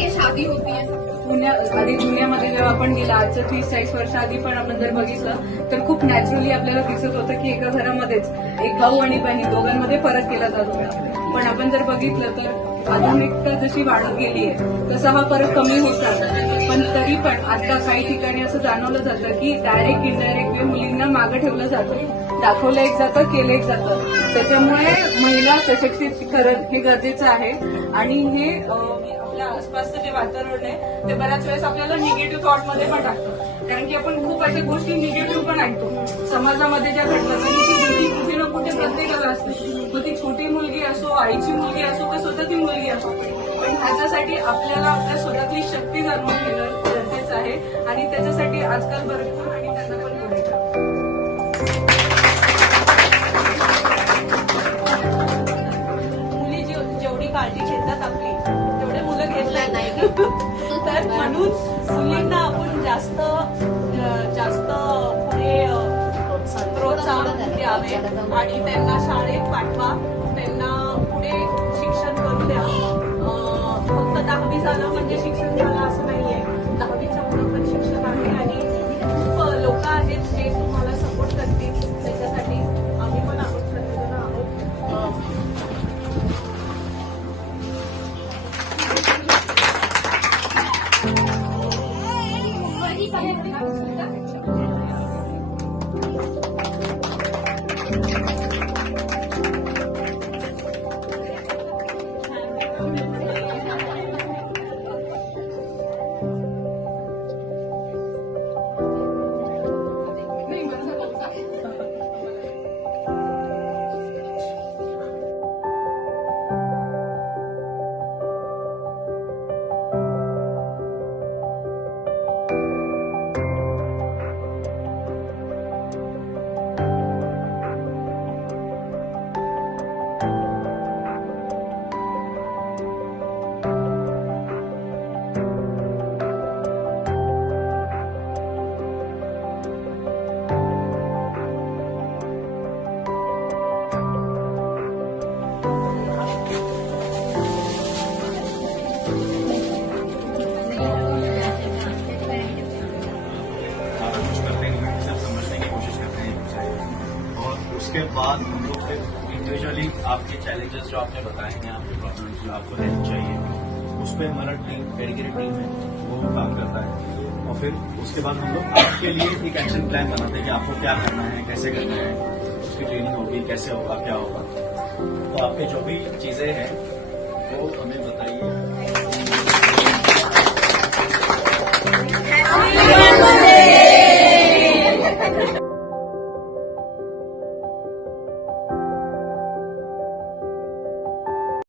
की शादी होती है। आधी दुनियामध्ये जेव्हा आपण गेला आजच्या 30-40 वर्ष आधी पण आपण जर बघितलं तर खूप नॅचरली आपल्याला दिसत होतं की एका घरामध्येच एक भाऊ आणि बहीण दोघांमध्ये फरक केला जात होता. पण आपण जर बघितलं तर आधुनिकता जशी वाढत गेली आहे तसा हा फरक कमी होत जातो. पण तरी पण आता काही ठिकाणी असं जाणवलं जातं की डायरेक्ट इनडायरेक्ट वे मुलींना मागे ठेवलं जातं, दाखवलं एक जातं केलं एक जातं. त्याच्यामुळे महिला सशक्तीकरण हे गरजेचं आहे आणि हे आपल्या आसपासचं जे वातावरण आहे ते बऱ्याच वेळेस आपल्याला निगेटिव्ह थॉट मध्ये पण टाकतं. कारण की आपण खूप अशा गोष्टी निगेटिव्ह पण ऐकतो समाजामध्ये ज्या घडतात आणि ती भीती कुठे ना कुठे प्रत्येकाला असते. मग ती छोटी मुलगी असो, आईची मुलगी असो, का स्वतःची मुलगी असो, पण ह्याच्यासाठी आपल्याला आपल्या स्वतःतली शक्ती जाणून घेणं गरजेचं आहे आणि त्याच्यासाठी आजकाल बरं आणि त्यांना पण पुढे करा. मुली जेवढी काळजी घेतात आपली तेवढे मुलं घेत नाही. तर म्हणून मुलींना आपण जास्त पुढे प्रोत्साहन द्यावे आणि त्यांना शाळेत पाठवा, त्यांना पुढे शिक्षण करू द्या. फक्त 10वी झालं म्हणजे शिक्षण झालं असं नाहीये. 10वीच्या पुढे पण शिक्षण आहे आणि खूप लोक आहेत जे तुम्हाला सपोर्ट करतील. त्याच्यासाठी आम्ही पण आहोत, सर्वजण आहोत. उसके बाद हम लोग फिर इंडिविजुअली आपके चैलेंजेस जो आपने बताए हैं, आपके प्रॉब्लम्स जो आपको हेल्प चाहिए, उस पर हमारा टीम पेडिग्री टीम है वो काम करता है. और फिर उसके बाद हम लोग आपके लिए एक एक्शन प्लान बनाते हैं कि आपको क्या करना है, कैसे करना है, उसकी ट्रेनिंग होगी, कैसे होगा, क्या होगा. तो आपके जो भी चीजें हैं वो हमें बताइए.